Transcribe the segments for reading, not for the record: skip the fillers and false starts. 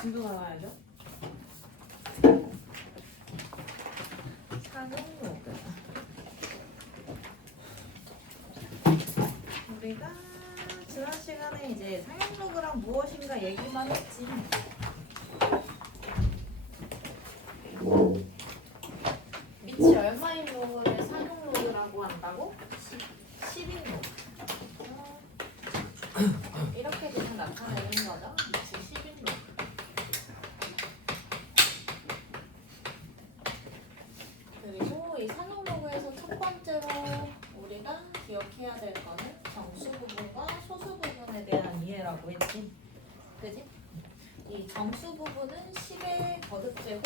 진도 나와야죠. 상용로그. 우리가 지난 시간에 이제 상용로그란 무엇인가 얘기만 했지. 밑이 얼마인 로그를 상용로그라고 한다고? 10인 로그. 이렇게 그냥 나타내는 거죠. 밑이 10인 로그. 그리고 이 상용로그에서 첫 번째로 우리가 기억해야 될 거는 정수 부분과 소수 부분에 대한 이해라고 했지. 그지? 이 정수 부분은 10의 거듭제곱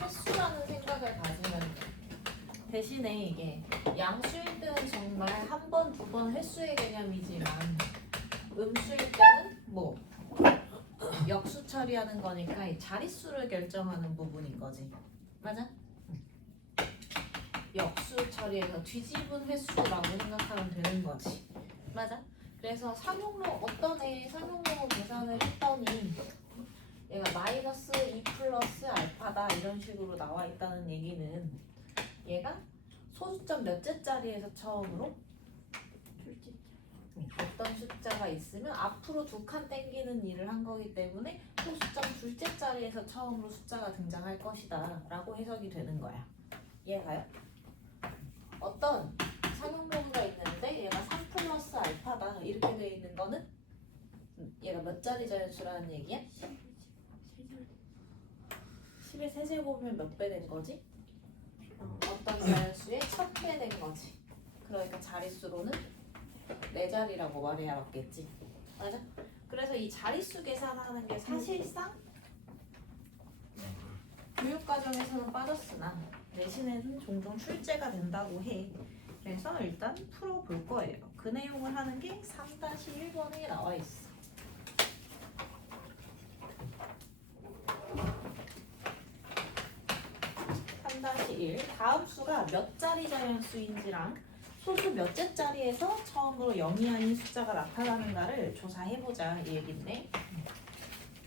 횟수라는 생각을 가지면 돼. 대신에 이게 양수일 때는 정말 한 번, 두 번 횟수의 개념이지만 음수일 때는 뭐 역수 처리하는 거니까 이 자릿수를 결정하는 부분인 거지. 맞아? 역수 처리해서 뒤집은 횟수라고 생각하면 되는 거지. 맞아? 그래서 어떤 애의 상용로 계산을 했더니 얘가 마이너스 2 플러스 알파다 이런 식으로 나와 있다는 얘기는 얘가 소수점 몇째 자리에서 처음으로 어떤 숫자가 있으면 앞으로 두 칸 땡기는 일을 한 거기 때문에 소수점 둘째 자리에서 처음으로 숫자가 등장할 것이다 라고 해석이 되는 거야. 이해가요? 어떤 상용로그가 있는데 얘가 3 플러스 알파다 이렇게 돼 있는 거는 얘가 몇 자리 자연수라는 얘기야? 10의 세제곱이면 몇 배 된 거지? 어떤 자연수의 첫 배 된 거지. 그러니까 자릿수로는 4자리라고 말해야 맞겠지. 맞아? 그래서 이 자릿수 계산하는 게 사실상 교육과정에서는 빠졌으나 내신에는 종종 출제가 된다고 해. 그래서 일단 풀어볼 거예요. 그 내용을 하는 게 3-1번에 나와 있어. 3-1 다음 수가 몇 자리 자연수인지랑 소수 몇째 자리에서 처음으로 0이 아닌 숫자가 나타나는가를 조사해보자 이 얘긴데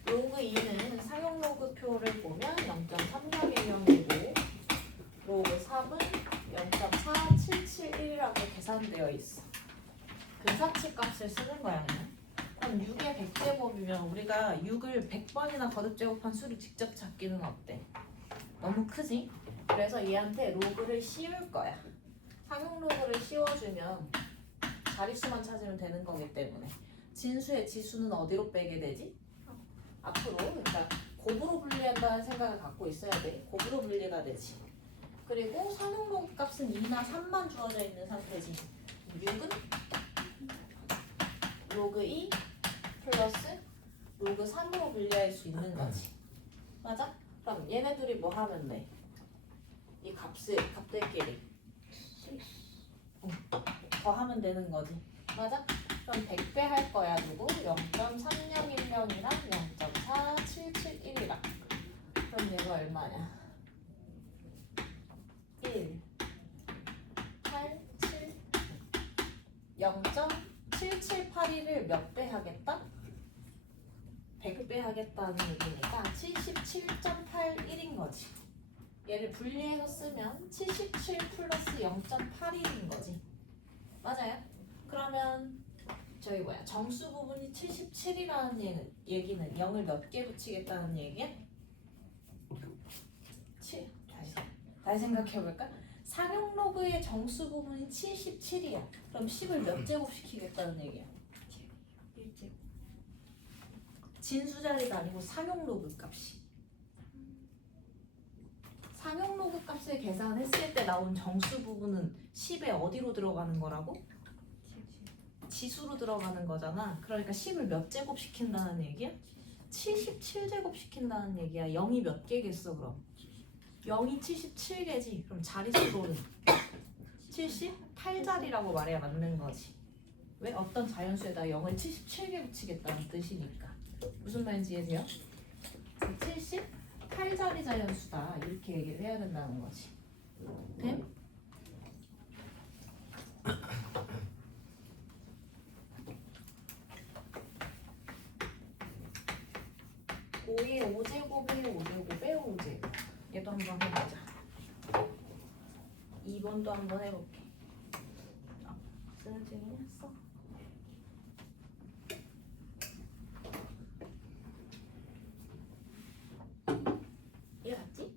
로그 2는 상용로그 표를 보면 0.331이고 로그 3은 0.4771이라고 계산되어 있어. 근사치 값을 쓰는 거야 그냥. 그럼 6의 100제곱이면 우리가 6을 100번이나 거듭제곱한 수를 직접 찾기는 어때? 너무 크지? 그래서 얘한테 로그를 씌울 거야. 상용로그를 씌워주면 자릿수만 찾으면 되는 거기 때문에 진수의 지수는 어디로 빼게 되지? 앞으로. 그러니까 곱으로 분리한다는 생각을 갖고 있어야 돼. 곱으로 분리가 되지. 그리고 상용로그 값은 2나 3만 주어져 있는 상태지. 6은 로그 2 플러스 로그 3으로 분리할 수 있는 거지. 맞아? 그럼 얘네 둘이 뭐 하면 돼? 이 값들끼리 더 하면 되는 거지. 맞아? 그럼 100배 할 거야. 누구? 0.301명이랑 0.4771이랑. 그럼 얘가 얼마냐? 1, 8, 7, 0.7781을 몇 배 하겠다? 100배 하겠다는 얘기니까 77.81인 거지. 얘를 분리해서 쓰면 77 플러스 0.81인 거지. 맞아요? 그러면 저기 정수 부분이 77이라는 얘기는 0을 몇 개 붙이겠다는 얘기야? 7. 다시 생각해볼까? 상용로그의 정수 부분이 77이야. 그럼 10을 몇 제곱 시키겠다는 얘기야? 1제곱. 진수 자리가 아니고 상용로그 값이. 상용로그 값을 계산했을 때 나온 정수 부분은 10에 어디로 들어가는 거라고? 지수로 들어가는 거잖아. 그러니까 10을 몇 제곱 시킨다는 얘기야? 77제곱 시킨다는 얘기야. 0이 몇 개겠어 그럼? 0이 77개지. 그럼 자릿수로는 78자리라고 말해야 맞는 거지. 왜? 어떤 자연수에다 0을 77개 붙이겠다는 뜻이니까. 무슨 말인지 이해돼요? 78자리 자연수다 이렇게 얘기를 해야 된다는 거지. 됨? 얘도 한번 해보자. 2번도 한번 해볼게. 쓰레기는 했어. 이해갔지?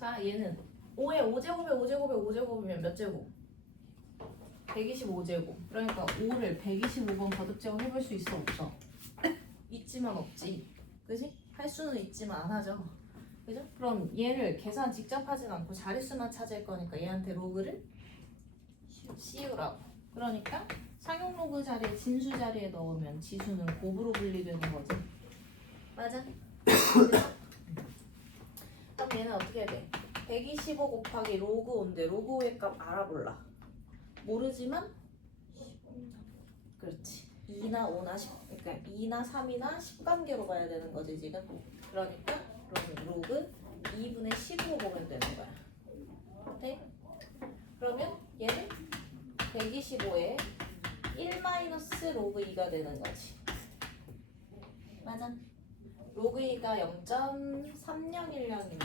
자, 얘는 5의 5제곱에 5제곱에 5제곱이면 몇 제곱? 125제곱. 그러니까 5를 125번 거듭제곱 해볼 수 있어 없어? 있지만 없지. 그지? 할 수는 있지만 안 하죠. 그죠? 그럼 얘를 계산 직접 하진 않고 자릿수만 찾을 거니까 얘한테 로그를 씌우라고. 그러니까 상용 로그 자리에 진수 자리에 넣으면 지수는 곱으로 분리되는 거지. 맞아? 그럼 얘는 어떻게 해야 돼? 125 곱하기 로그 5인데 로그 5의 값 알아볼라. 모르지만 그렇지. 2나 5나 10, 그러니까 2나 3이나 10관계로 봐야 되는 거지 지금. 그러니까 로그 2분의 10으로 보면 되는 거야. 네? 그러면 얘는 125에 1 마이너스 로그 2가 되는 거지. 맞아? 로그 2가 0.3010이니까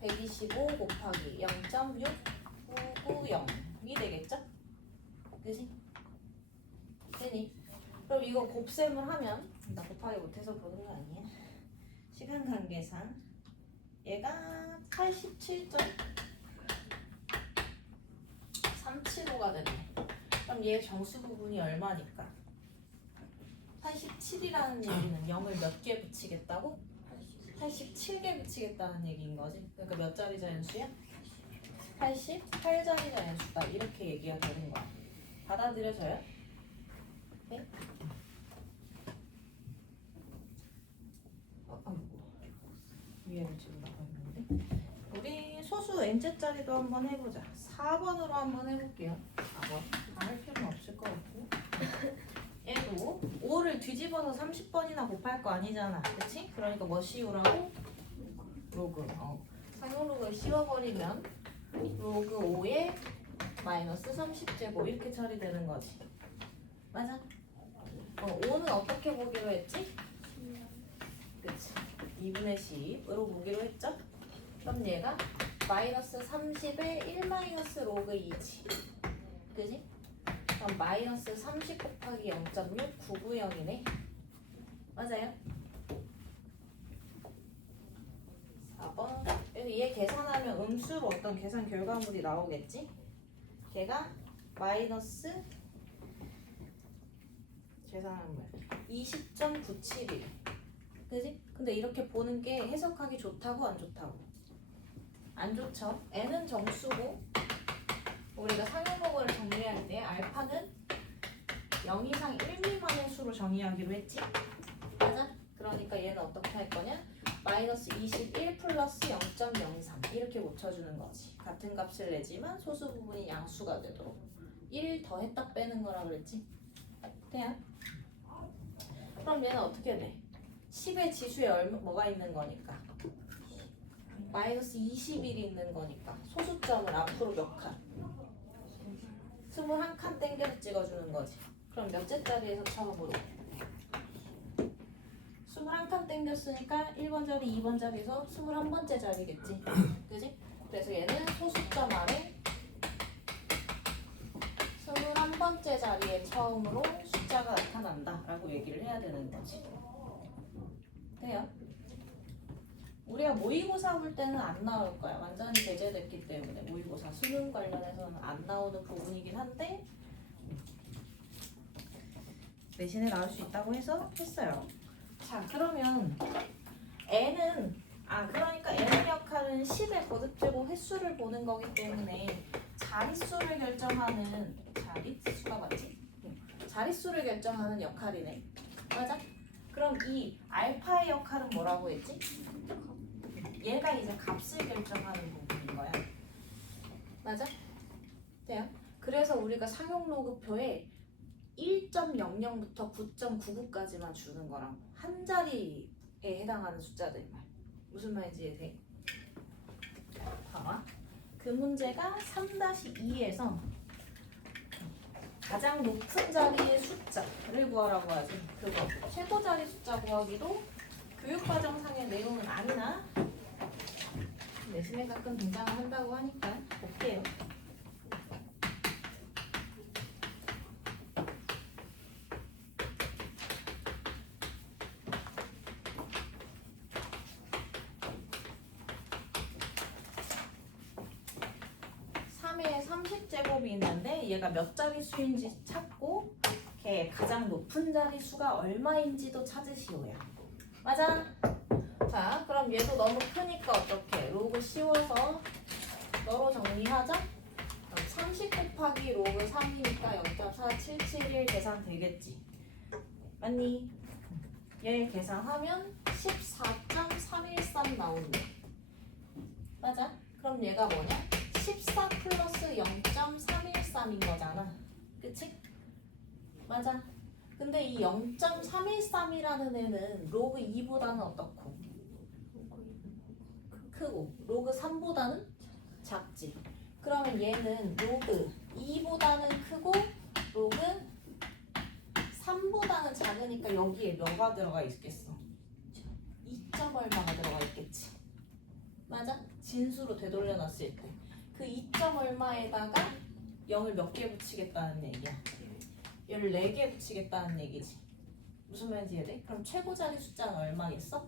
125 곱하기 0.6990이 되겠죠? 그지? 되니? 그럼 이거 곱셈을 하면 나 곱하기 못해서 보는 거 아니야? 시간 관계상 얘가 87.375가 되네. 그럼 얘 정수 부분이 얼마니까? 87이라는 얘기는 0을 몇 개 붙이겠다고? 87개 붙이겠다는 얘기인 거지. 그러니까 몇 자리 자연수야? 88자리 자연수다. 이렇게 얘기가 되는 거야. 받아들여져요? 네? 위에를 지우라고 했는데 우리 소수 n제짜리도 한번 해보자. 4번으로 한번 해볼게요. 4번 할 필요는 없을 것 같고 얘도 5를 뒤집어서 30번이나 곱할 거 아니잖아. 그치? 그러니까 뭐 씌우라고? 로그. 상용 로그를 씌워버리면 로그 5에 마이너스 30제곱 이렇게 처리되는 거지. 맞아? 5는 어떻게 보기로 했지? 그치? 2분의 10으로 보기로 했죠? 그럼 얘가 마이너스 30에 1 마이너스 로그 2지. 그지? 그럼 마이너스 30 곱하기 0.6990이네. 맞아요? 4번. 여기 얘 계산하면 음수로 어떤 계산 결과물이 나오겠지? 걔가 마이너스 계산하면 20.971. 그지? 근데 이렇게 보는 게 해석하기 좋다고 안 좋다고? 안 좋죠. n은 정수고 우리가 상용로그를 정리할 때 알파는 0 이상 1 미만의 수로 정의하기로 했지? 맞아? 그러니까 얘는 어떻게 할 거냐? 마이너스 21 플러스 0.03 이렇게 고쳐주는 거지. 같은 값을 내지만 소수 부분이 양수가 되도록 1 더했다 빼는 거라 그랬지? 돼요? 그럼 얘는 어떻게 돼? 10의 지수에 뭐가 있는 거니까? 마이너스 21이 있는 거니까 소수점을 앞으로 몇 칸? 21칸 땡겨서 찍어주는 거지. 그럼 몇째 자리에서 처음으로? 21칸 땡겼으니까 1번 자리, 2번 자리에서 21번째 자리겠지. 그지? 그래서 얘는 소수점 아래 21번째 자리에 처음으로 숫자가 나타난다 라고 얘기를 해야 되는 거지. 돼요? 우리가 모의고사 볼 때는 안 나올 거야. 완전히 배제됐기 때문에 모의고사 수능 관련해서는 안 나오는 부분이긴 한데 내신에 나올 수 있다고 해서 했어요. 자, 그러면 n은 그러니까 n의 역할은 10의 거듭제곱 횟수를 보는 거기 때문에 자릿수를 결정하는 자릿수가 맞지? 자릿수를 결정하는 역할이네. 맞아? 그럼 이 알파의 역할은 뭐라고 했지? 얘가 이제 값을 결정하는 부분인 거야. 맞아? 돼요? 그래서 우리가 상용 로그표에 1.00부터 9.99까지만 주는 거랑 한 자리에 해당하는 숫자들 말. 무슨 말인지 이해돼? 봐봐. 그 문제가 3-2에서 가장 높은 자리의 숫자를 구하라고 하지. 그거 최고 자리 숫자 구하기도 교육과정상의 내용은 아니나 내신에 가끔 등장을 한다고 하니까 볼게요. (3의 30제곱이) 있는데 얘가 몇 자릿수인지 찾고 걔 가장 높은 자릿수가 얼마인지도 찾으시오야. 맞아? 자, 그럼 얘도 너무 크니까 어떻게? 로그 씌워서 너로 정리하자. 30 곱하기 로그 3이니까 0.4771 계산 되겠지. 맞니? 얘 계산하면 14.313 나오네. 맞아? 그럼 얘가 뭐냐? 14 플러스 0.313인 거잖아. 그치? 맞아. 근데 이 0.313이라는 애는 로그 2보다는 어떻고? 크고 로그 3보다는 작지. 그러면 얘는 로그 2보다는 크고 로그 3보다는 작으니까 여기에 뭐가 들어가 있겠어? 2점 얼마가 들어가 있겠지. 맞아? 진수로 되돌려놨을 때 그 2점 얼마에다가 0을 몇 개 붙이겠다는 얘기야? 14개 붙이겠다는 얘기지. 무슨 말인지 이해돼? 그럼 최고 자리 숫자는 얼마겠어?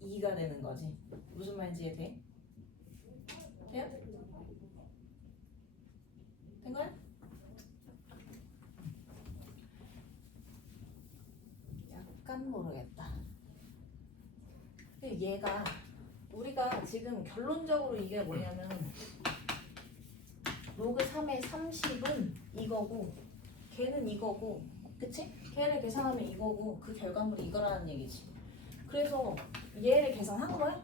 2가 되는 거지. 무슨 말인지 이해돼? 돼요? 된 거야? 약간 모르겠다. 얘가 우리가 지금 결론적으로 이게 뭐냐면 로그 3의 30은 이거고 걔는 이거고 그치? 걔를 계산하면 이거고 그 결과물이 이거라는 얘기지. 그래서 얘를 계산한 거야?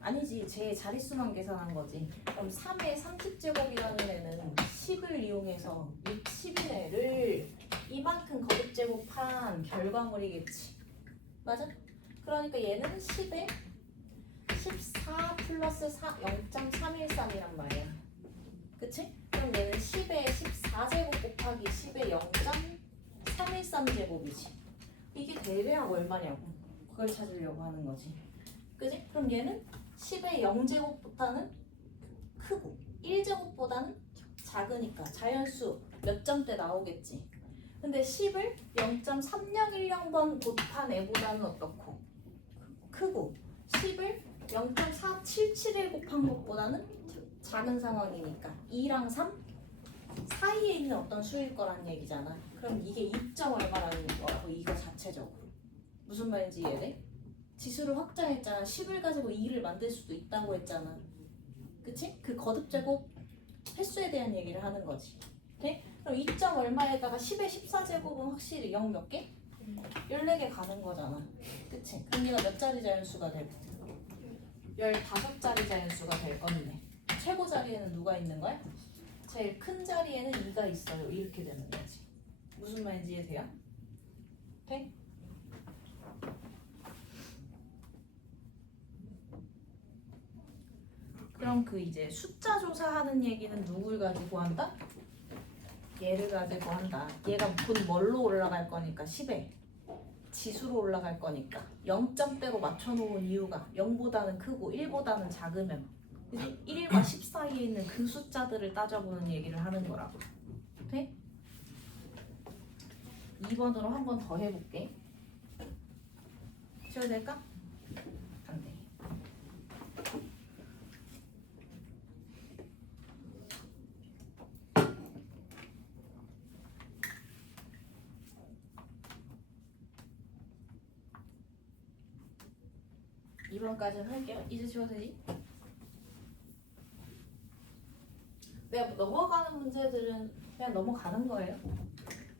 아니지. 제 자릿수만 계산한 거지. 그럼 3의 30제곱이라는 애는 10을 이용해서 60을 이만큼 거듭제곱한 결과물이겠지. 맞아? 그러니까 얘는 10에 14 플러스 0.313이란 말이야. 그치? 그럼 얘는 10에 14제곱 곱하기 10에 0.313제곱이지. 이게 대략 얼마냐고. 그걸 찾으려고 하는 거지. 그치? 그럼 얘는 10의 0제곱보다는 크고 1제곱보다는 작으니까 자연수 몇 점대 나오겠지. 근데 10을 0.3010번 곱한 애보다는 어떻고? 크고 10을 0.4771 곱한 것보다는 작은 상황이니까 2랑 3 사이에 있는 어떤 수일 거란 얘기잖아. 그럼 이게 2점 얼마라는 거라고 이거 자체적으로. 무슨 말인지 이해돼? 지수를 확장했잖아. 10을 가지고 2를 만들 수도 있다고 했잖아. 그치? 그 거듭제곱 횟수에 대한 얘기를 하는 거지. 오케이? 그럼 2점 얼마에다가 10의 14제곱은 확실히 0 몇 개? 14개 가는 거잖아. 그치? 그럼 얘가 몇 자리 자연수가 되고? 15자리 자연수가 될 건데 최고 자리에는 누가 있는 거야? 제일 큰 자리에는 2가 있어요. 이렇게 되는 거지. 무슨 말인지 이해돼요? 돼? 그럼 그 이제 숫자 조사하는 얘기는 누굴 가지고 한다? 얘를 가지고 한다. 얘가 곧 뭘로 올라갈 거니까 10에 지수로 올라갈 거니까 0점대로 맞춰놓은 이유가 0보다는 크고 1보다는 작으면 1과 10 사이에 있는 그 숫자들을 따져보는 얘기를 하는 거라고. 돼? 2번으로 한 번 더 해볼게. 쉬어도 될까? 안 돼. 이번까지는 할게요. 이제 쉬어도 되지? 내가 넘어가는 문제들은 그냥 넘어가는 거예요.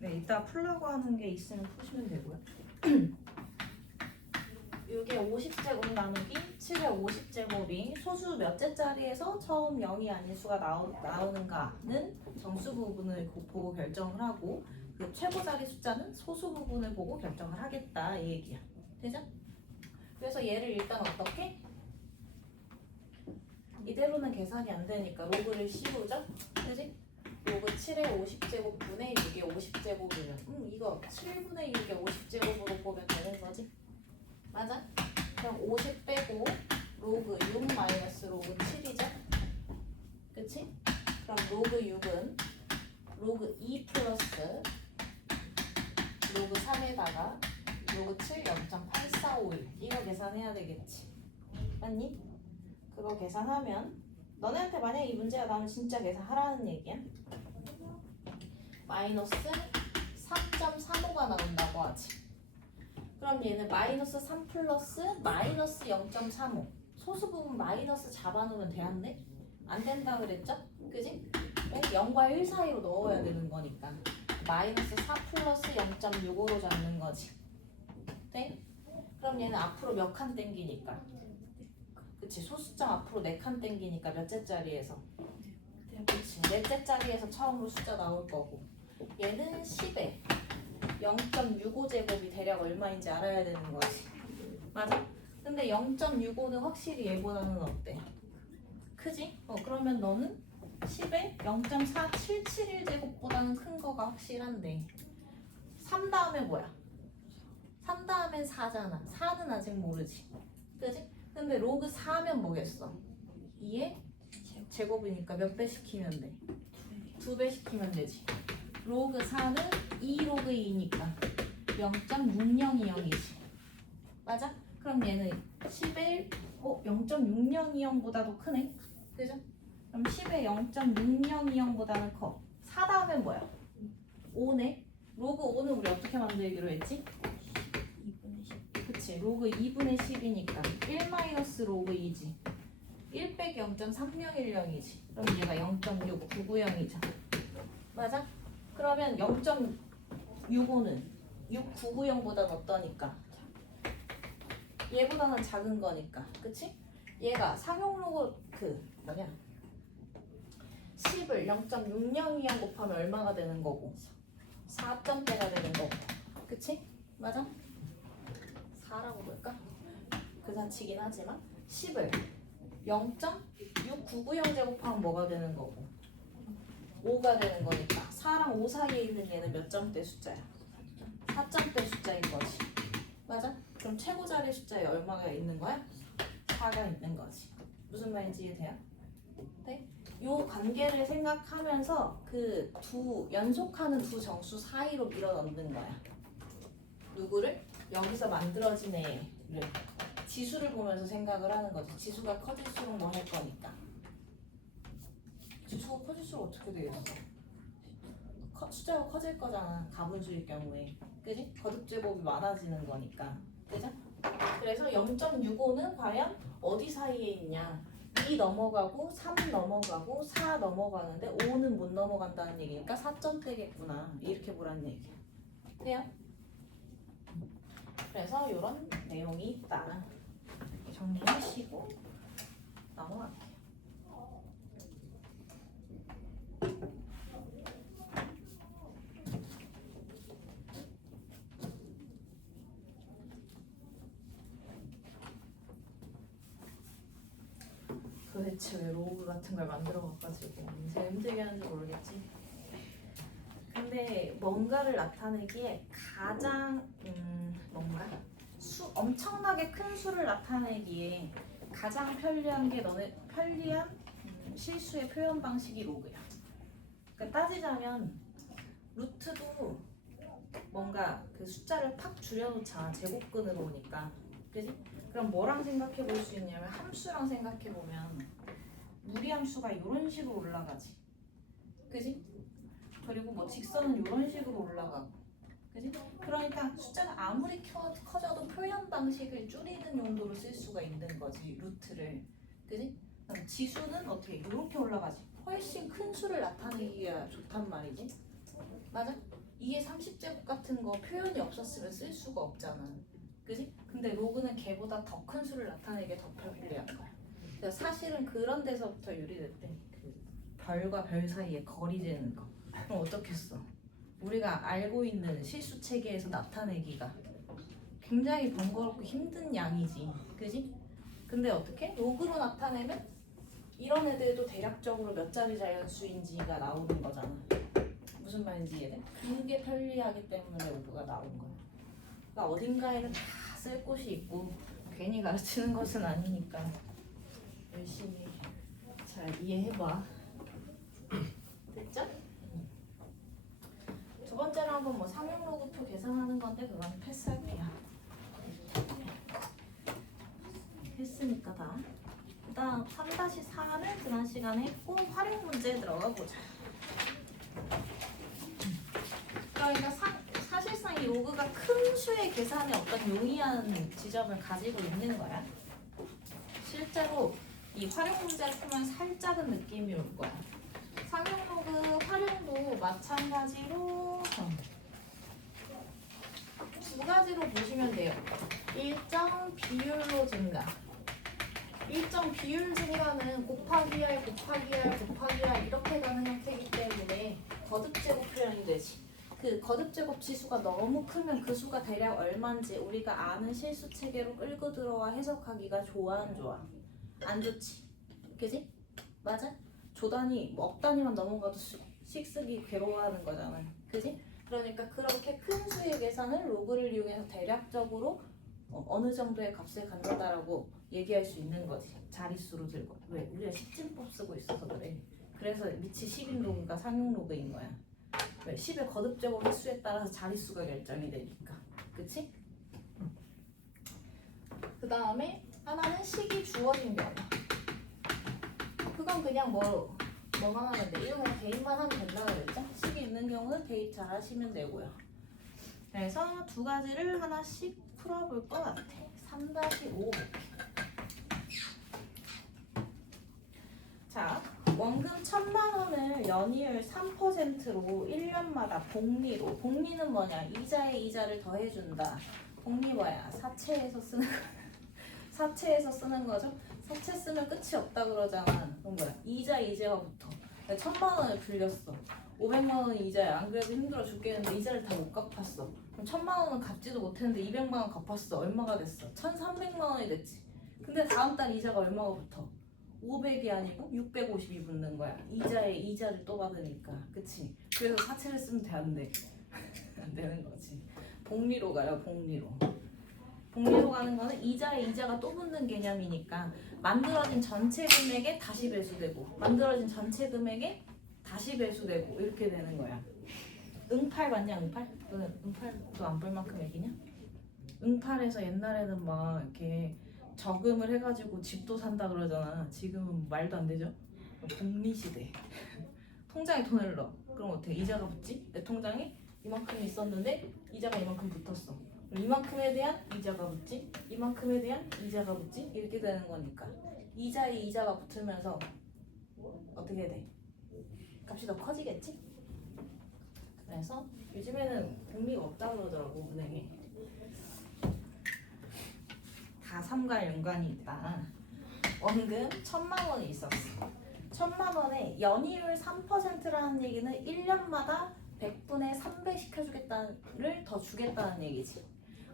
네, 이따 풀라고 하는 게 있으면 푸시면 되고요. 6의 50제곱 나누기 7의 50제곱이 소수 몇째 자리에서 처음 0이 아닌 수가 나오는가는 정수 부분을 보고 결정을 하고 그 최고 자리 숫자는 소수 부분을 보고 결정을 하겠다 이 얘기야. 되죠? 그래서 얘를 일단 어떻게? 이대로는 계산이 안 되니까 로그를 씌우죠? 그지? 로그 7의 50제곱 분의 6의 50제곱이면 이거 7분의 6의 50제곱으로 보면 되는 거지? 맞아? 그럼 50 빼고 로그 6 마이너스 로그 7이죠? 그치? 그럼 로그 6은 로그 2 플러스 로그 3에다가 로그 7 0.8451 이거 계산해야 되겠지. 맞니? 그거 계산하면 너네한테 만약에 이 문제가 나오면 진짜 계산하라는 얘기야. 마이너스 3.35가 나온다고 하지. 그럼 얘는 마이너스 3 플러스 마이너스 0.35 소수 부분 마이너스 잡아놓으면 되는데 안 된다 그랬죠? 그지? 0과 1 사이로 넣어야 되는 거니까 마이너스 4 플러스 0.65로 잡는 거지. 네? 그럼 얘는 앞으로 몇 칸 땡기니까 그치? 소수점 앞으로 4칸 땡기니까 몇째 자리에서 그치? 넷째 자리에서 처음으로 숫자 나올 거고 얘는 10에 0.65제곱이 대략 얼마인지 알아야 되는 거지. 맞아? 근데 0.65는 확실히 얘보다는 어때? 크지? 그러면 너는 10에 0.4771제곱보다는 큰 거가 확실한데 3 다음에 뭐야? 3 다음엔 4잖아. 4는 아직 모르지. 그지? 근데 로그 4면 뭐겠어? 2의 제곱이니까 몇 배 시키면 돼? 2배 시키면 되지. 로그 4는 2 로그 2니까 0.6020이지. 맞아? 그럼 얘는 10에 0.6020보다도 크네? 그죠? 그럼 10에 0.6020보다는 커. 4 다음엔 뭐야? 5네? 로그 5는 우리 어떻게 만들기로 했지? 2분의 10. 그치? 로그 2분의 10이니까 1 마이너스 로그 2지. 1 빼기 0.3010이지. 그럼 얘가 0.6990이죠. 맞아? 그러면 0.65는 6990보다는 어떠니까? 얘보다는 작은 거니까. 그치? 얘가 상용로그 10을 0.6020 곱하면 얼마가 되는 거고 4점대가 되는 거고. 그치? 맞아? 4라고 볼까? 그 사치긴 하지만 10을 0.6990 제곱하면 뭐가 되는 거고 5가 되는 거니까 4랑 5 사이에 있는 얘는 몇 점대 숫자야? 4점대 숫자인 거지. 맞아? 그럼 최고 자리 숫자에 얼마가 있는 거야? 4가 있는 거지. 무슨 말인지 이해돼요? 네? 요 관계를 생각하면서 그 연속하는 두 정수 사이로 밀어 넣는 거야. 누구를? 여기서 만들어진 애를 지수를 보면서 생각을 하는 거지. 지수가 커질수록 뭐 할 거니까. 지수가 커질수록 어떻게 되겠어? 숫자가 커질 거잖아. 가분수일 경우에. 그지? 거듭 제곱이 많아지는 거니까. 그죠? 그래서 0.65는 과연 어디 사이에 있냐? 2 넘어가고 3 넘어가고 4 넘어가는데 5는 못 넘어간다는 얘기니까 4점대겠구나. 이렇게 보라는 얘기야. 돼요? 그래서 이런 내용이 있다. 정리하시고 넘어갈게요. 도대체 왜 로그 같은 걸 만들어가지고 인생 힘들게 하는지 모르겠지. 근데 뭔가를 나타내기에 가장 엄청나게 큰 수를 나타내기에 가장 편리한 게 편리한 실수의 표현 방식이 로그야. 그러니까 따지자면 루트도 뭔가 그 숫자를 팍 줄여놓자. 제곱근으로 오니까. 그지? 그럼 뭐랑 생각해 볼 수 있냐면 함수랑 생각해 보면 무리함수가 이런 식으로 올라가지. 그지? 그리고 뭐 직선은 이런 식으로 올라가고. 그지? 그러니까 숫자가 아무리 커져도 표현 방식을 줄이는 용도로 쓸 수가 있는 거지. 루트를. 그지? 그럼 지수는 어떻게 이렇게 올라가지. 훨씬 큰 수를 나타내기가 좋단 말이지. 맞아? 이게 30제곱 같은 거 표현이 없었으면 쓸 수가 없잖아. 그지? 근데 로그는 걔보다 더 큰 수를 나타내기에 더 편리한 거야. 그래서 사실은 그런 데서부터 유리됐대. 그 별과 별 사이에 거리 재는 거. 그럼 어떻겠어? 우리가 알고 있는 실수 체계에서 나타내기가 굉장히 번거롭고 힘든 양이지. 그지? 근데 어떻게? 로그로 나타내면 이런 애들도 대략적으로 몇 자리 자연수인지가 나오는 거잖아. 무슨 말인지 이해돼? 그게 편리하기 때문에 로그가 나온 거야. 그러니까 어딘가에는 다 쓸 곳이 있고 괜히 가르치는 것은 아니니까 열심히 잘 이해해봐. 됐죠? 두 번째로 한번 뭐 상용 로그표 계산하는 건데 그건 패스할게요. 했으니까 다. 그다음 3-4를 지난 시간에 했고 활용 문제에 들어가 보자. 그러니까 사실상 이 로그가 큰 수의 계산에 어떤 용이한 지점을 가지고 있는 거야. 실제로 이 활용 문제를 풀면 살짝은 느낌이 올 거야. 상용 로그 활용도 마찬가지로 두 가지로 보시면 돼요. 일정 비율로 증가. 일정 비율 증가는 곱하기 r 곱하기 r 곱하기 r 이렇게 가는 형태이기 때문에 거듭제곱 표현이 되지. 그 거듭제곱 지수가 너무 크면 그 수가 대략 얼마인지 우리가 아는 실수 체계로 끌고 들어와 해석하기가 좋아 안 좋아? 안 좋지. 그지? 맞아? 조단위, 뭐 억단위만 넘어가도 식 쓰기 괴로워하는 거잖아. 그지? 그러니까 그렇게 큰 수의 계산을 로그를 이용해서 대략적으로 어느 정도의 값을 갖는다라고 얘기할 수 있는 거지. 자릿수로 들고. 왜? 우리가 식진법 쓰고 있어서 그래. 그래서 미치 10인 로그가 상용 로그인 거야. 왜? 10의 거듭제곱 횟수에 따라서 자릿수가 결정이 되니까. 그치? 그 다음에 하나는 식이 주어진 경우. 그건 그냥 뭐만 하면 돼. 이거 그냥 대입만 하면 된다고 그랬죠? 식이 있는 경우는 대입 잘 하시면 되고요. 그래서 두 가지를 하나씩 풀어볼 것 같아. 3-5. 자, 원금 1,000만 원을 연이율 3%로 1년마다 복리로. 복리는 뭐냐? 이자에 이자를 더해준다. 복리 뭐야? 사채에서 쓰는 거. 사채에서 쓰는 거죠? 사채 쓰면 끝이 없다 그러잖아. 그럼 뭐야? 이자가 붙어. 1,000만 원을 빌렸어. 500만 원이 이자야. 안 그래도 힘들어 죽겠는데 이자를 다 못 갚았어. 그럼 1,000만 원은 갚지도 못했는데 200만 원 갚았어. 얼마가 됐어? 1,300만 원이 됐지. 근데 다음 달 이자가 얼마가 붙어? 500이 아니고 650이 붙는 거야. 이자에 이자를 또 받으니까. 그치? 그래서 사채를 쓰면 돼, 안 돼? 안 되는 거지. 복리로 가요, 복리로. 복리로 가는 거는 이자에 이자가 또 붙는 개념이니까 만들어진 전체 금액에 다시 배수되고 만들어진 전체 금액에 다시 배수되고 이렇게 되는 거야. 응팔 맞냐? 응팔? 너는 응팔도 안 볼 만큼 얘기냐? 응팔에서 옛날에는 막 이렇게 저금을 해가지고 집도 산다 그러잖아. 지금은 말도 안 되죠? 복리시대. 통장에 돈을 넣어. 그럼 어떻게 이자가 붙지? 내 통장에 이만큼 있었는데 이자가 이만큼 붙었어. 이만큼에 대한 이자가 붙지? 이만큼에 대한 이자가 붙지? 이렇게 되는 거니까 이자에 이자가 붙으면서 어떻게 돼? 값이 더 커지겠지? 그래서 요즘에는 복리가 없다고 그러더라고 은행에. 다 삼과 연관이 있다. 원금 1,000만 원이 있었어. 1,000만 원에 연이율 3%라는 얘기는 1년마다 100분의 3배 시켜주겠다를 더 주겠다는 얘기지.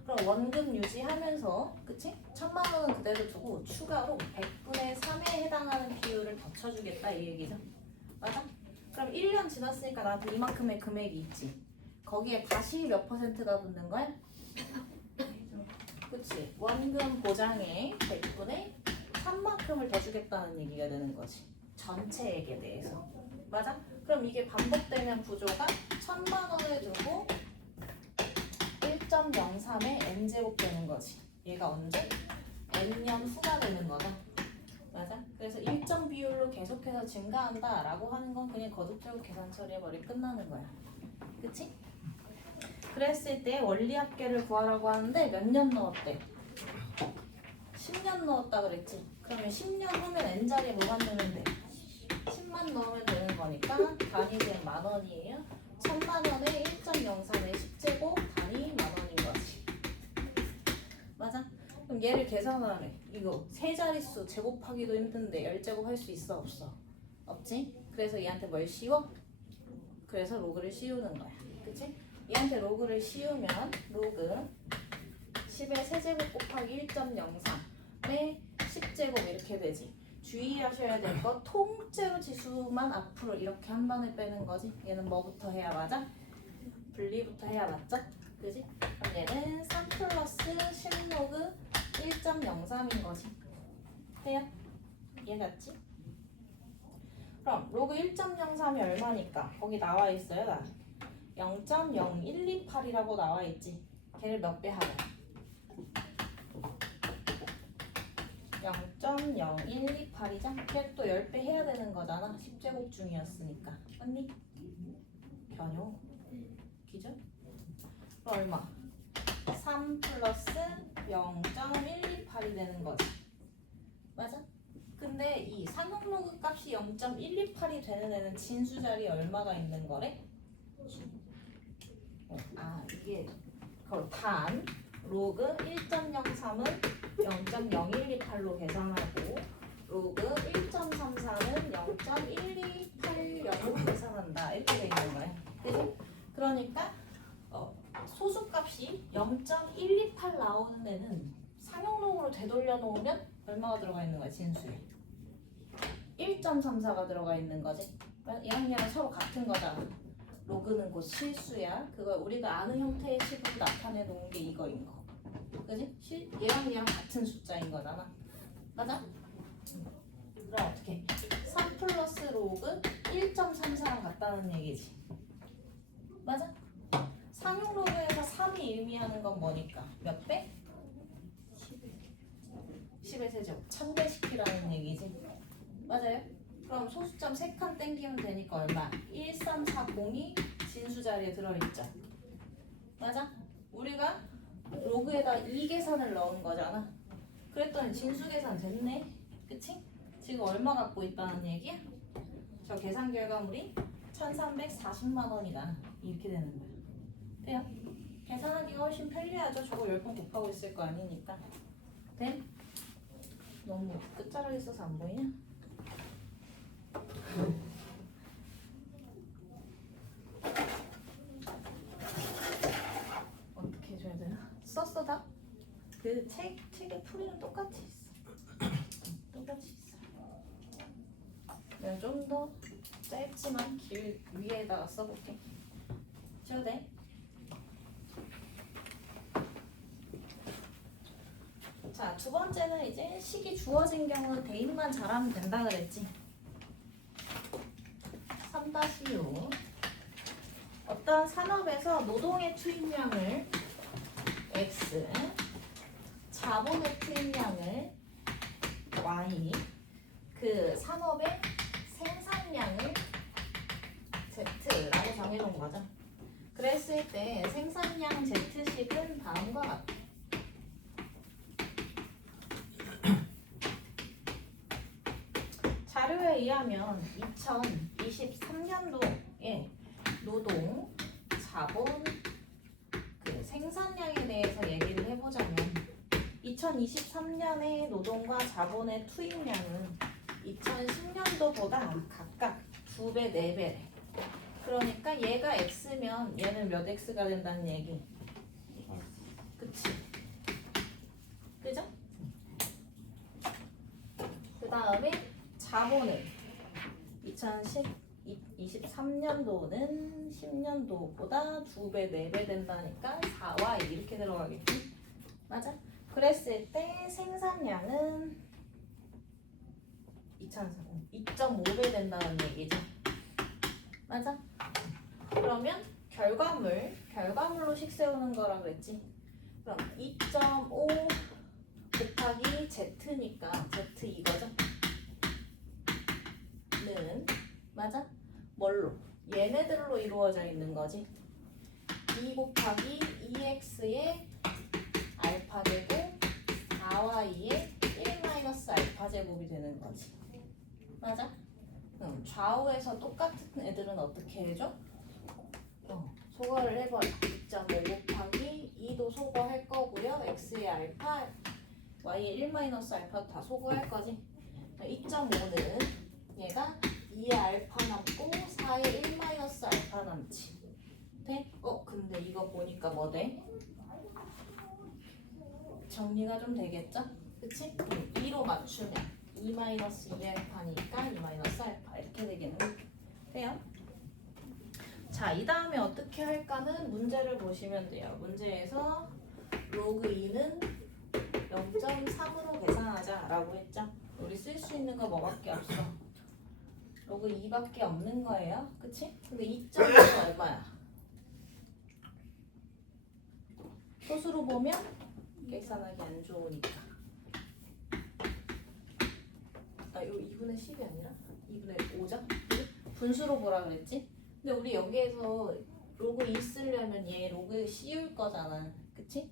그럼 원금 유지하면서 그치? 1,000만 원은 그대로 두고 추가로 100분의 3에 해당하는 비율을 더 쳐주겠다 이 얘기죠. 맞아? 그럼 1년 지났으니까 나한테 이만큼의 금액이 있지. 거기에 다시 몇 %가 붙는 거야? 그치? 원금 보장액 100분의 3만큼을 더 주겠다는 얘기가 되는 거지. 전체액에 대해서. 맞아? 그럼 이게 반복되면 구조가 1,000만 원을 두고 1.03의 n제곱 되는 거지. 얘가 언제? n년 후가 되는 거다. 맞아? 그래서 일정 비율로 계속해서 증가한다 라고 하는 건 그냥 거듭제곱 계산 처리해버리면 끝나는 거야. 그치? 그랬을 때 원리합계를 구하라고 하는데 몇 년 넣었대? 10년 넣었다 그랬지? 그러면 10년 후면 n자리에 뭐만 넣으면 돼? 10만 넣으면 되는 거니까 단위는 만 원이에요. 1,000만 원에 1.03의 10제곱 단위 만 원인 거지. 맞아? 그럼 얘를 계산하래. 이거 세 자릿수 제곱하기도 힘든데 10제곱 할 수 있어 없어? 없지? 그래서 얘한테 뭘 씌워? 그래서 로그를 씌우는 거야. 그치? 얘한테 로그를 씌우면 로그 10의 세제곱 곱하기 1.03의 10제곱 이렇게 되지. 주의하셔야 될 거 통째로 지수만 앞으로 이렇게 한 번에 빼는 거지. 얘는 뭐부터 해야 맞아? 분리부터 해야 맞죠? 그지? 그럼 얘는 3 플러스 10로그 1.03인 거지. 해요? 얘 같지? 그럼 로그 1.03이 얼마니까? 거기 나와 있어요, 나. 0.0128이라고 나와 있지. 걔를 몇 배 하래? 0.0128이죠? 걔 또 10배 해야 되는 거잖아. 10제곱 중이었으니까. 맞니? 변형. 기죠? 그럼 얼마? 3 플러스 0.128이 되는 거지. 맞아? 근데 이 상용로그 값이 0.128이 되는 애는 진수 자리에 얼마가 있는 거래? 이게 단 로그 1.03은 0.0128로 계산하고 로그 1.34는 0.1280으로 계산한다. 이렇게 돼 있는 거야. 그지? 그러니까 소수값이 0.128 나오는 애는 상용로그로 되돌려 놓으면 얼마가 들어가 있는 거야, 진수에? 1.34가 들어가 있는 거지. 얘랑 얘랑 서로 같은 거잖아. 로그는 곧 실수야. 그걸 우리가 아는 형태의 식으로 나타내 놓은 게 이거인 거. 그지? 얘랑 얘랑 같은 숫자인 거잖아. 맞아? 그럼 어떻게? 3 플러스 로그 1.34랑 같다는 얘기지. 맞아? 상용 로그에서 3이 의미하는 건 뭐니까? 몇 배? 10의 세제곱 1000배 시키라는 얘기지. 맞아요? 그럼 소수점 3칸 땡기면 되니까 얼마? 1340이 진수 자리에 들어있죠. 맞아? 우리가 로그에다 이 계산을 넣은 거잖아. 그랬더니 진수 계산 됐네. 그치? 지금 얼마 갖고 있다는 얘기야? 저 계산 결과물이 1340만 원이다. 이렇게 되는 거야. 돼요? 계산하기가 훨씬 편리하죠. 저거 10번 곱하고 있을 거 아니니까. 돼? 너무 끝자락에 있어서 안 보이냐? 어떻게 해줘야 되나? 썼어 다? 그 책의 풀이는 똑같이 있어. 똑같이 있어. 내가 좀 더 짧지만 길 위에다가 써볼게. 줘도 돼? 자, 두 번째는 이제 식이 주어진 경우 대입만 잘하면 된다 그랬지. 3-6 어떤 산업에서 노동의 투입량을 X, 자본의 투입량을 Y, 그 산업의 생산량을 Z라고 정해놓은 거죠. 그랬을 때 생산량 Z식은 다음과 같아. 자료에 의하면 2023년도에 노동, 자본, 그 생산량에 대해서 얘기를 해보자면 2023년의 노동과 자본의 투입량은 2010년도보다 각각 2배, 4배래. 그러니까 얘가 X면 얘는 몇 X가 된다는 얘기. 그치? 그죠? 그 다음에 자본은 2023년도는 10년도보다 2배, 4배 된다니까 4와 2 이렇게 들어가겠지? 맞아? 그랬을 때 생산량은 2.5배 된다는 얘기죠. 맞아? 그러면 결과물로 식 세우는 거라 그랬지? 그럼 2.5 곱하기 Z니까 Z 이거죠? 는 맞아? 뭘로? 얘네들로 이루어져 있는 거지. 2 곱하기 2x의 알파 제곱 4y의 1 마이너스 알파 제곱이 되는 거지. 맞아? 그럼 좌우에서 똑같은 애들은 어떻게 해줘? 소거를 해버려. 2.5 곱하기 2도 소거할 거고요. x의 알파, y의 1 마이너스 알파도 다 소거할 거지. 2.5는 얘가 2의 알파 남고 4의 1 마이너스 알파 남지. 돼? 근데 이거 보니까 뭐 돼? 정리가 좀 되겠죠? 그치? 2로 맞추면 2 마이너스 2 알파니까 2 마이너스 알파 이렇게 되겠네요. 자, 이 다음에 어떻게 할까는 문제를 보시면 돼요. 문제에서 로그 2는 0.3으로 계산하자 라고 했죠. 우리 쓸 수 있는 거 뭐밖에 없어? 로그 2밖에 없는 거예요. 그치? 근데 2.5는 얼마야? 소수로 보면 계산하기 안 좋으니까. 아, 이거 2분의 10이 아니라 2분의 5죠? 분수로 보라 그랬지? 근데 우리 여기에서 로그 2 쓰려면 얘 로그 씌울 거잖아. 그치?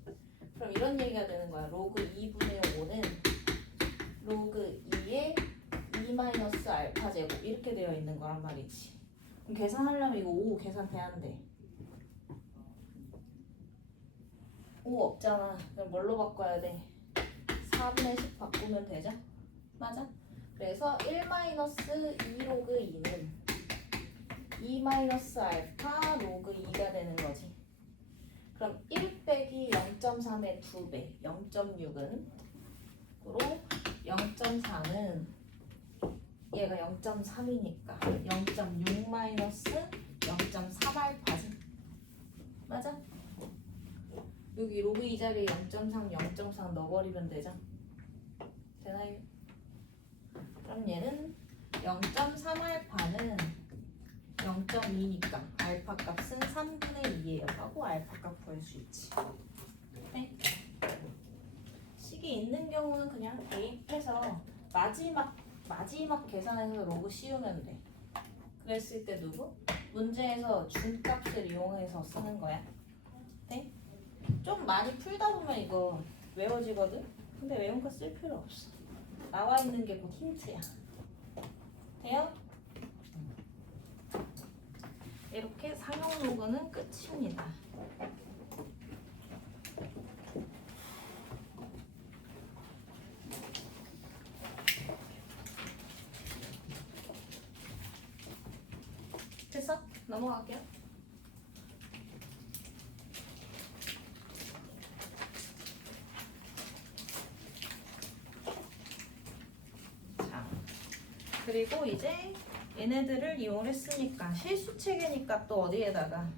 그럼 이런 얘기가 되는 거야. 로그 2분의 5는 로그 2의 2 알파 제곱 이렇게 되어 있는 거란 말이지. 그럼 계산하려면 이거 5 계산돼야 한대. 5 없잖아. 그럼 뭘로 바꿔야 돼? 4분의 10 바꾸면 되죠? 맞아? 그래서 1 2 로그 2는 2 알파 로그 2가 되는 거지. 그럼 1 빼기 0.3의 2배 0.6은 그로 0.4는 얘가 0.3이니까 0.6 마이너스 0.3 알파지. 맞아? 여기 로그 2 자리에 0.3, 0.4 넣어버리면 되죠? 되나요? 그럼 얘는 0.3 알파는 0.2니까 알파 값은 3분의 2예요 하고 알파 값 구할 수 있지. 네? 식이 있는 경우는 그냥 대입해서 마지막 계산해서 로그 씌우면 돼. 그랬을 때 누구? 문제에서 준값을 이용해서 쓰는 거야. 네? 좀 많이 풀다 보면 이거 외워지거든? 근데 외운 거 쓸 필요 없어. 나와 있는 게 곧 힌트야. 돼요? 이렇게 상용 로그는 끝입니다. 됐어? 넘어갈게요. 자, 그리고 이제 얘네들을 이용했으니까 실수체계니까 또 어디에다가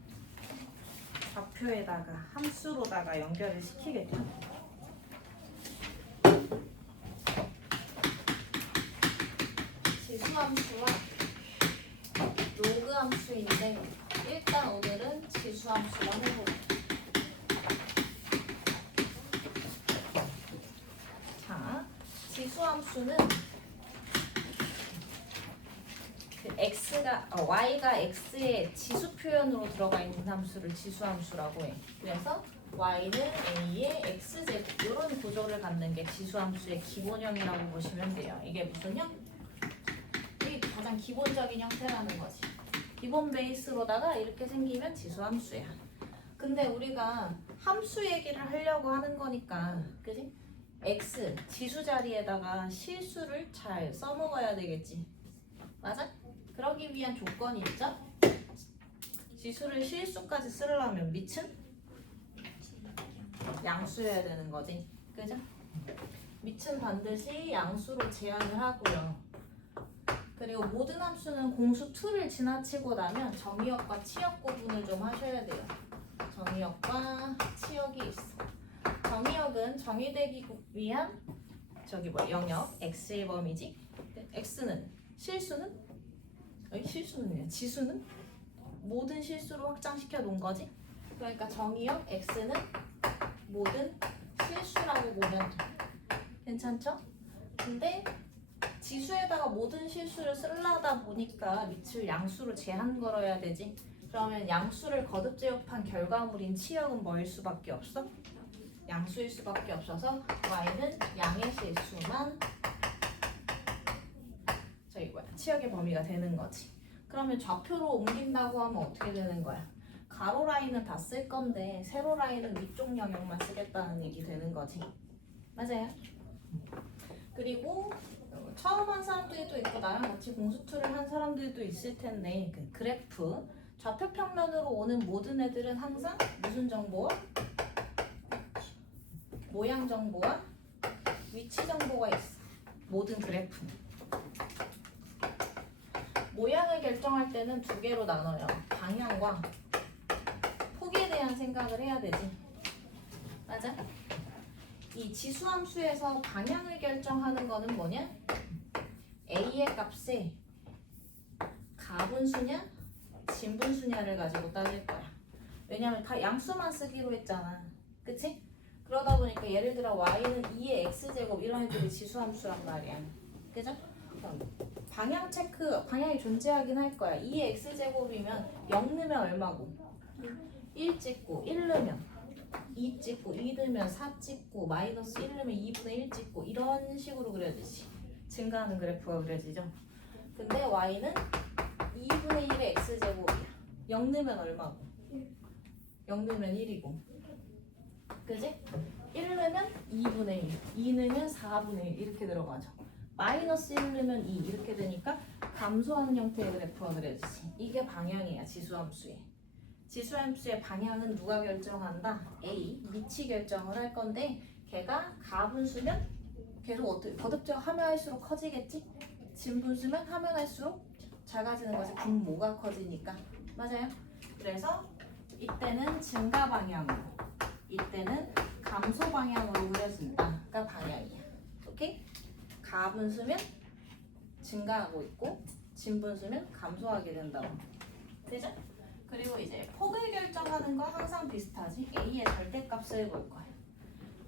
좌표에다가 함수로다가 연결을 시키겠죠. 지수함수와 로그 함수인데 일단 오늘은 지수함수만 해볼게요. 자, 지수함수는 y가 x의 지수 표현으로 들어가 있는 함수를 지수함수라고 해. 그래서 y는 a의 x제곱 이런 구조를 갖는 게 지수함수의 기본형이라고 보시면 돼요. 이게 무슨 형? 이게 가장 기본적인 형태라는 거지. 기본 베이스로다가 이렇게 생기면 지수함수야. 근데 우리가 함수 얘기를 하려고 하는 거니까, 그지? x 지수 자리에다가 실수를 잘 써먹어야 되겠지. 맞아? 그러기 위한 조건이 있죠? 지수를 실수까지 쓰려면 밑은 양수여야 되는 거지. 그죠? 밑은 반드시 양수로 제한을 하고요. 그리고 모든 함수는 공수 2를 지나치고 나면 정의역과 치역 구분을 좀 하셔야 돼요. 정의역과 치역이 있어. 정의역은 정의되기 위한 영역 x의 범위지. x는 실수는 지수는 모든 실수로 확장시켜 놓은 거지. 그러니까 정의역 x는 모든 실수라고 보면 돼. 괜찮죠? 근데 지수에다가 모든 실수를 쓰려다 보니까 밑을 양수로 제한 걸어야 되지. 그러면 양수를 거듭 제곱한 결과물인 치역은 뭐일 수밖에 없어? 양수일 수밖에 없어서 y는 양의 실수만 치역의 범위가 되는 거지. 그러면 좌표로 옮긴다고 하면 어떻게 되는 거야? 가로 라인은 다 쓸 건데 세로 라인은 위쪽 영역만 쓰겠다는 얘기 되는 거지. 맞아요? 그리고 처음 한 사람들도 있고 나랑 같이 공수투를 한 사람들도 있을 텐데 그 그래프 좌표 평면으로 오는 모든 애들은 항상 무슨 정보와? 모양 정보와 위치 정보가 있어. 모든 그래프는. 모양을 결정할 때는 두 개로 나눠요. 방향과 폭에 대한 생각을 해야 되지. 맞아? 이 지수함수에서 방향을 결정하는 거는 뭐냐? A의 값에 가분수냐 진분수냐를 가지고 따질 거야. 왜냐면 양수만 쓰기로 했잖아. 그치? 그러다 보니까 예를 들어 y는 2의 x제곱 이런 애들이 지수함수란 말이야. 그죠? 그럼 방향 체크, 방향이 존재하긴 할 거야. 2의 x제곱이면 0 넣으면 얼마고? 1 찍고 1 넣으면 2 찍고 2 넣으면 4 찍고 마이너스 1 넣으면 2분의 1 찍고 이런 식으로 그려지지. 증가하는 그래프가 그려지죠. 근데 y는 2분의 1의 x제곱이야. 0 넣으면 얼마고? 0 넣으면 1이고. 그지? 1 넣으면 2분의 1, 2 넣으면 4분의 1 이렇게 들어가죠. 마이너스 1 넣으면 2 이렇게 되니까 감소하는 형태의 그래프가 그려지지. 이게 방향이야 지수함수의. 지수함수의 방향은 누가 결정한다? A, 밑이 결정을 할 건데 걔가 가분수면 계속 어떻게 거듭적 하면 할수록 커지겠지? 진분수면 하면 할수록 작아지는 것이 분모가 커지니까. 맞아요? 그래서 이때는 증가 방향으로 이때는 감소 방향으로 그려진다가 방향이야. 오케이? 가분수면 증가하고 있고 진분수면 감소하게 된다고. 되죠? 그리고 이제 폭을 결정하는 거 항상 비슷하지. A의 절대값을 볼 거야.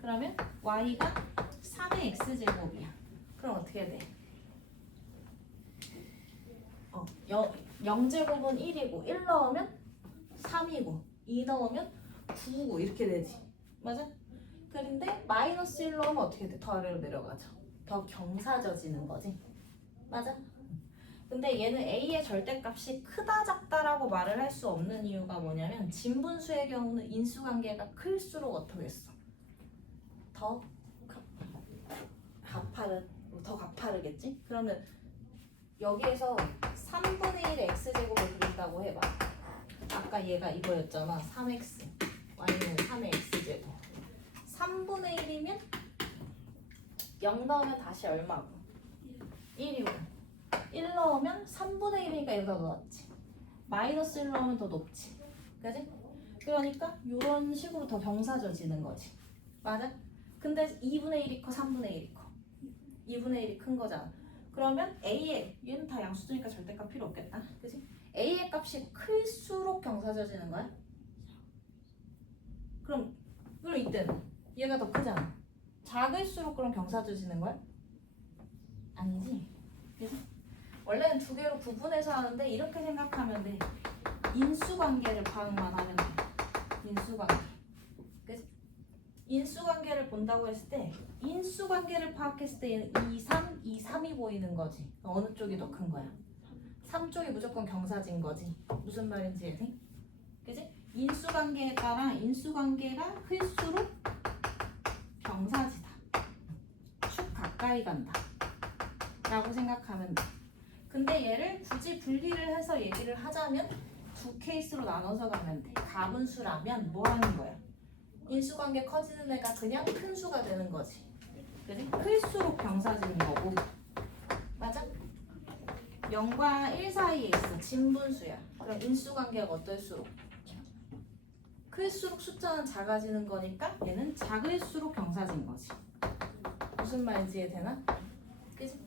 그러면 Y가 3의 X제곱이야. 그럼 어떻게 돼? 0제곱은 1이고 1 넣으면 3이고 2 넣으면 9고 이렇게 되지. 맞아? 그런데 마이너스 1 넣으면 어떻게 돼? 더 아래로 내려가죠. 더 경사져지는 거지. 맞아? 근데 얘는 A의 절대값이 크다 작다라고 말을 할 수 없는 이유가 뭐냐면 진분수의 경우는 인수관계가 클수록 어떻게 했어? 더 가파르겠지? 그러면 여기에서 3분의 1의 x제곱을 그린다고 해봐. 아까 얘가 이거였잖아. 3x y는 3의 x제곱. 3분의 1이면 0 넣으면 다시 얼마고? 1이고 1 넣으면 3분의 1이니까 여기다 넣었지. 마이너스 1 넣으면 더 높지. 그지? 그러니까 이런 식으로 더 경사져지는 거지. 맞아? 근데 2분의 1이 커 3분의 1이 커? 2분의 1이 큰 거잖아. 그러면 A의 얘는 다 양수니까 절대값 필요 없겠다. 그지? A의 값이 클수록 경사져지는 거야? 그럼 이때는 얘가 더 크잖아. 작을수록 그럼 경사져지는 거야? 아니지. 그지? 원래는 두 개로 구분해서 하는데 이렇게 생각하면 돼. 인수관계를 파악만 하면 돼. 인수관계. 그지? 인수관계를 본다고 했을 때 인수관계를 파악했을 때 얘는 2, 3, 2, 3이 보이는 거지. 어느 쪽이 더 큰 거야? 3쪽이 무조건 경사진 거지. 무슨 말인지 이해돼? 그지? 인수관계에 따라 인수관계가 클수록 경사지다. 축 가까이 간다. 라고 생각하면 돼. 근데 얘를 굳이 분리를 해서 얘기를 하자면 두 케이스로 나눠서 가면 돼. 가분수라면 뭐 하는 거야? 인수관계 커지는 애가 그냥 큰 수가 되는 거지. 그지? 클수록 경사지는 거고. 맞아? 0과 1 사이에 있어. 진분수야. 그럼 인수관계가 어떨수록? 클수록 숫자는 작아지는 거니까 얘는 작을수록 경사진 거지. 무슨 말인지 이해되나? 그지?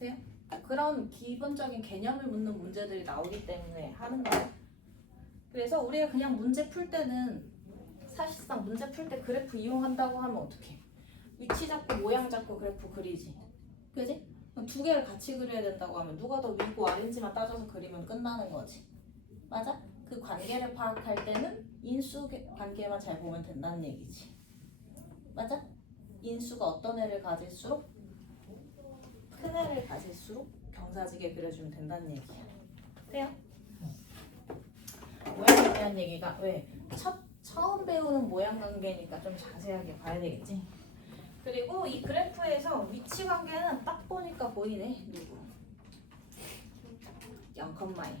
돼요? 그런 기본적인 개념을 묻는 문제들이 나오기 때문에 하는 거야. 그래서 우리가 그냥 문제 풀 때는 사실상 문제 풀 때 그래프 이용한다고 하면 어떡해? 위치 잡고 모양 잡고 그래프 그리지. 그지? 두 개를 같이 그려야 된다고 하면 누가 더 위고 아래인지만 따져서 그리면 끝나는 거지. 맞아? 그 관계를 파악할 때는 인수 관계만 잘 보면 된다는 얘기지. 맞아? 인수가 어떤 애를 가질수록 큰 애를 가질수록 경사지게 그려주면 된다는 얘기야. 돼요? 모양에 대한 얘기가 왜? 처음 배우는 모양 관계니까 좀 자세하게 봐야 되겠지. 그리고 이 그래프에서 위치 관계는 딱 보니까 보이네. 누구? 0,1.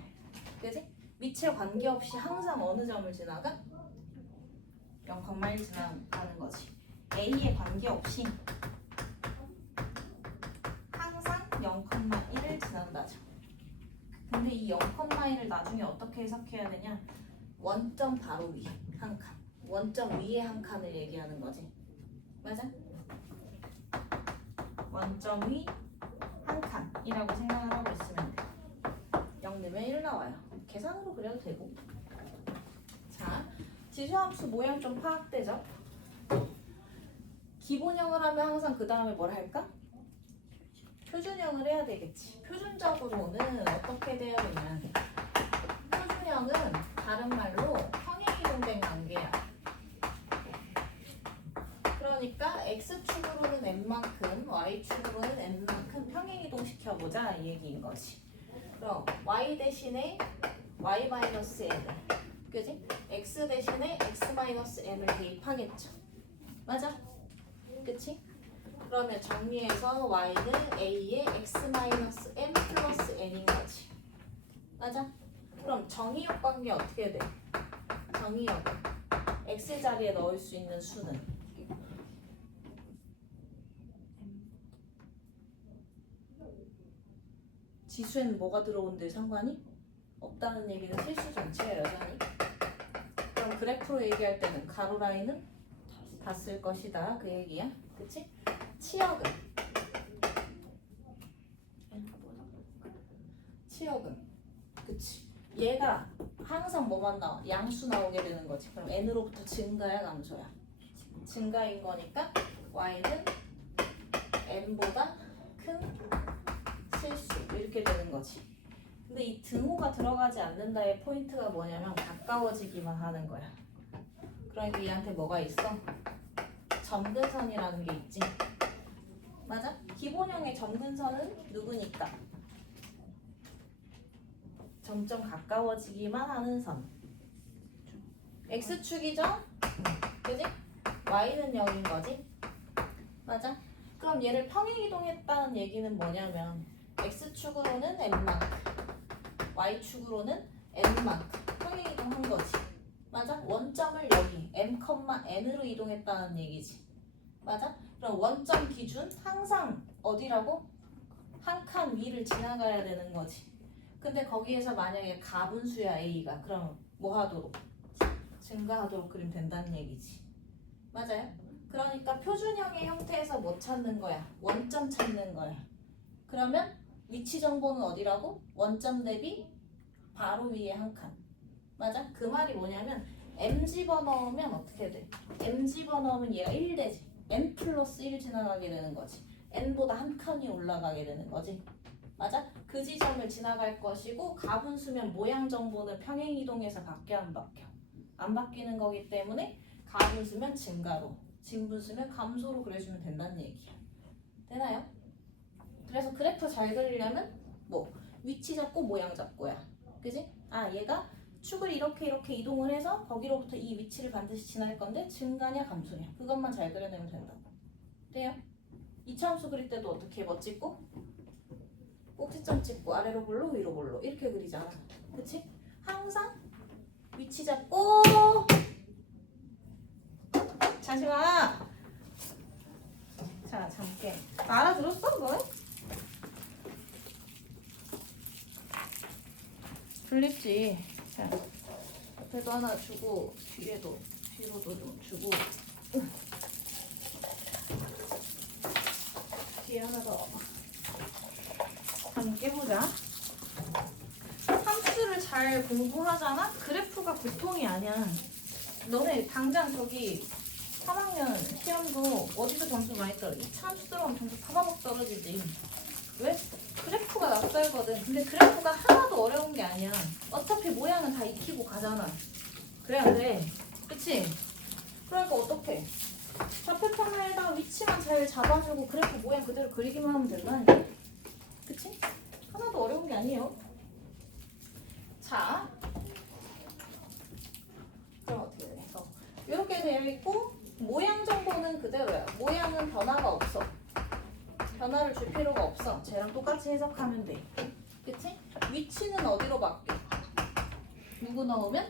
그지? 위치에 관계없이 항상 어느 점을 지나가? 0,1 지나가는 거지. A에 관계없이 항상 0,1을 지난다죠. 근데 이 0,1을 나중에 어떻게 해석해야 되냐? 원점 바로 위 한 칸, 원점 위에 한 칸을 얘기하는 거지. 맞아? 원점 위 한 칸이라고 생각을 하고 있으면 돼. 0 넣으면 1 나와요. 계산으로 그려도 되고. 자, 지수함수 모양 좀 파악되죠? 기본형을 하면 항상 그 다음에 뭘 할까? 표준형을 해야 되겠지. 표준적으로는 어떻게 되어 있냐면 표준형은 다른 말로 평행이동된 관계야. 그러니까 x축으로는 n만큼, y축으로는 n만큼 평행이동 시켜보자 이 얘기인 거지. 그럼 y 대신에 y-n을, 그지? x 대신에 x-n을 대입하겠죠. 맞아? 그치? 그러면 정리해서 y는 a의 x-m 플러스 n인 거지. 맞아? 그럼 정의역 관계 어떻게 돼? 정의역은 x 자리에 넣을 수 있는 수는 지수에는 뭐가 들어온대 상관이? 없다는 얘기는 실수 전체야 여전히. 그럼 그래프로 얘기할 때는 가로 라인은 다 쓸 것이다 그 얘기야. 그치? 치역은 그치? 얘가 항상 뭐만 나와? 양수 나오게 되는 거지. 그럼 n으로부터 증가야 감소야? 증가인 거니까 y는 n보다 큰 실수 이렇게 되는 거지. 근데 이 등호가 들어가지 않는다의 포인트가 뭐냐면 가까워지기만 하는 거야. 그러니까 얘한테 뭐가 있어? 점근선이라는 게 있지. 맞아? 기본형의 점근선은 누구니까? 점점 가까워지기만 하는 선. x축이죠? 그지? y는 0인 거지? 맞아? 그럼 얘를 평행이동했다는 얘기는 뭐냐면 x축으로는 n만큼, y축으로는 n만큼 평행이동한 거지. 맞아? 원점을 여기 m,n으로 이동했다는 얘기지. 맞아? 그럼 원점 기준 항상 어디라고? 한 칸 위를 지나가야 되는 거지. 근데 거기에서 만약에 가분수야 a가 그럼 뭐 하도록? 증가하도록 그리면 된다는 얘기지. 맞아요? 그러니까 표준형의 형태에서 뭐 찾는 거야? 원점 찾는 거야. 그러면 위치 정보는 어디라고? 원점 대비 바로 위에 한 칸. 맞아? 그 말이 뭐냐면 m 집어넣으면 어떻게 돼? m 집어넣으면 얘가 1 되지. n 플러스 1 지나가게 되는 거지. n보다 한 칸이 올라가게 되는 거지. 맞아? 그 지점을 지나갈 것이고 가분수면 모양 정보는 평행이동해서 바뀌어 안 바뀌어? 안 바뀌는 거기 때문에 가분수면 증가로, 진분수면 감소로 그려주면 된다는 얘기야. 되나요? 그래서 그래프 잘 그리려면 뭐 위치 잡고 모양 잡고야. 그지? 아 얘가 축을 이렇게 이동을 해서 거기로부터 이 위치를 반드시 지날 건데 증가냐 감소냐 그것만 잘 그려내면 된다고. 돼요? 이차함수 그릴 때도 어떻게 뭐 찍고 꼭지점 찍고 아래로 볼로 위로 볼로 이렇게 그리잖아. 그치? 항상 위치 잡고 자식아 자 잠깐 알아들었어 너네? 불립지. 자 옆에도 하나 주고 뒤로도 좀 주고 뒤에 하나 더 한번 깨보자. 함수를 잘 공부하잖아? 그래프가 보통이 아니야. 너네 당장 저기 3학년 시험도 어디서 점수 많이 떨어져? 2차 함수 들어가면 점수 타바박 떨어지지. 왜? 그래프가 낯설거든. 근데 그래프가 하나도 어려운 게 아니야. 어차피 모양은 다 익히고 가잖아. 그래 안 그래? 그치? 그러니까 어떡해? 좌표평면에다가 위치만 잘 잡아주고 그래프 모양 그대로 그리기만 하면 된다니까. 그치? 하나도 어려운 게 아니에요. 자, 그럼 어떻게 돼? 이렇게 되어 있고 모양 정보는 그대로야. 모양은 변화가 없어. 변화를 줄 필요가 없어. 쟤랑 똑같이 해석하면 돼. 그치? 위치는 어디로 바뀌어? 누구 넣으면?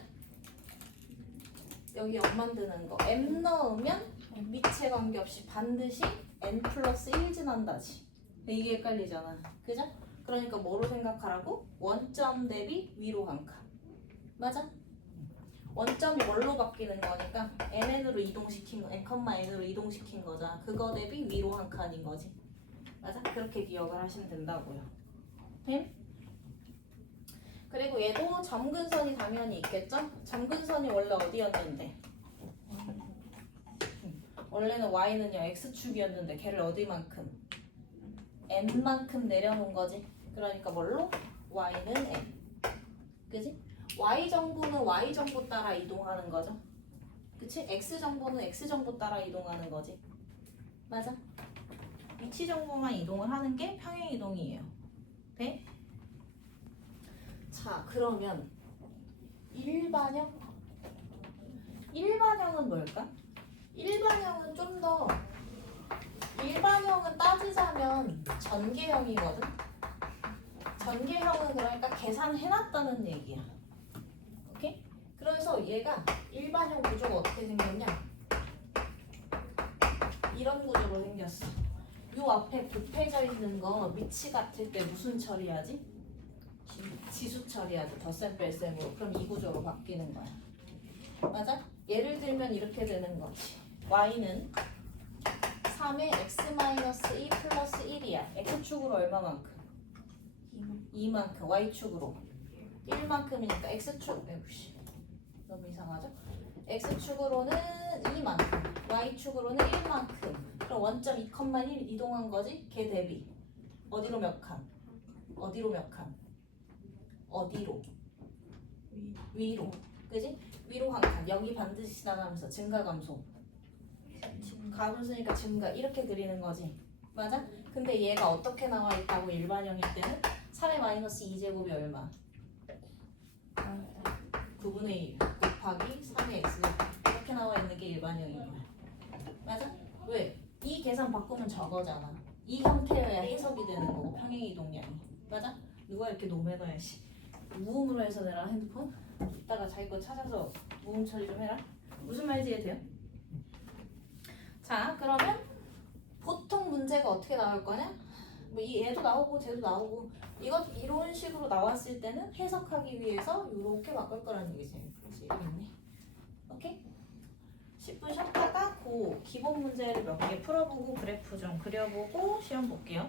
여기 0 만드는 거. m 넣으면 위치에 관계없이 반드시 n 플러스 1 지난다지. 이게 헷갈리잖아. 그죠? 그러니까 뭐로 생각하라고? 원점 대비 위로 한 칸. 맞아? 원점이 뭘로 바뀌는 거니까 n으로 이동시킨 거, n,n으로 이동시킨 거잖아. 그거 대비 위로 한 칸인 거지. 맞아? 그렇게 기억을 하시면 된다고요. 됨? 그리고 얘도 점근선이 당연히 있겠죠? 점근선이 원래 어디였는데? 원래는 y는요 x축이었는데 걔를 어디만큼? n만큼 내려놓은 거지. 그러니까 뭘로? y는 n. 그지? y정보는 y정보 따라 이동하는 거죠. 그치? x정보는 x정보 따라 이동하는 거지. 맞아? 위치 정보만 이동을 하는 게 평행이동이에요. 네? 자, 그러면 일반형? 일반형은 뭘까? 일반형은 좀 더 일반형은 따지자면 전개형이거든? 전개형은 그러니까 계산해놨다는 얘기야. 오케이? 그래서 얘가 일반형 구조가 어떻게 생겼냐? 이런 구조로 생겼어. 요 앞에 곱해져 있는 거 미치 같을 때 무슨 처리하지? 지수 처리하지. 덧셈 뺄셈으로. 그럼 이 구조로 바뀌는 거야. 맞아? 예를 들면 이렇게 되는 거지. y는 3의 x-2 플러스 1이야. x축으로 얼마만큼? 2만큼. y축으로 1만큼이니까 x축. 에이씨, 너무 이상하죠? x축으로는 2만큼, y축으로는 1만큼. 그럼 원점 2,1 이동한 거지? 걔 대비 어디로 몇 칸? 어디로 몇 칸? 어디로? 위로. 그지? 위로 한 칸. 여기 반드시 지나가면서 증가 감소. 감소니까 증가. 이렇게 그리는 거지. 맞아? 근데 얘가 어떻게 나와 있다고 일반형일 때는 3의 마이너스 2제곱이 얼마? 9분의 1 곱하기 3의 x 이렇게 나와 있는 게 일반형인 거야. 맞아? 왜? 이 계산 바꾸면 저거잖아. 이 형태여야 해석이 되는 거고 평행이동량이. 맞아? 누가 이렇게 노매너야 씨. 무음으로 해서 내라 핸드폰? 이따가 자기 거 찾아서 무음 처리 좀 해라. 무슨 말인지 이해돼요? 자, 그러면 보통 문제가 어떻게 나올 거냐? 뭐 이 얘도 나오고 쟤도 나오고 이것 이런 식으로 나왔을 때는 해석하기 위해서 이렇게 바꿀 거라는 얘기지. 그래서 여기 있네. 오케이? 10분 쉬었다가 그 기본 문제를 몇 개 풀어보고 그래프 좀 그려보고 시험 볼게요.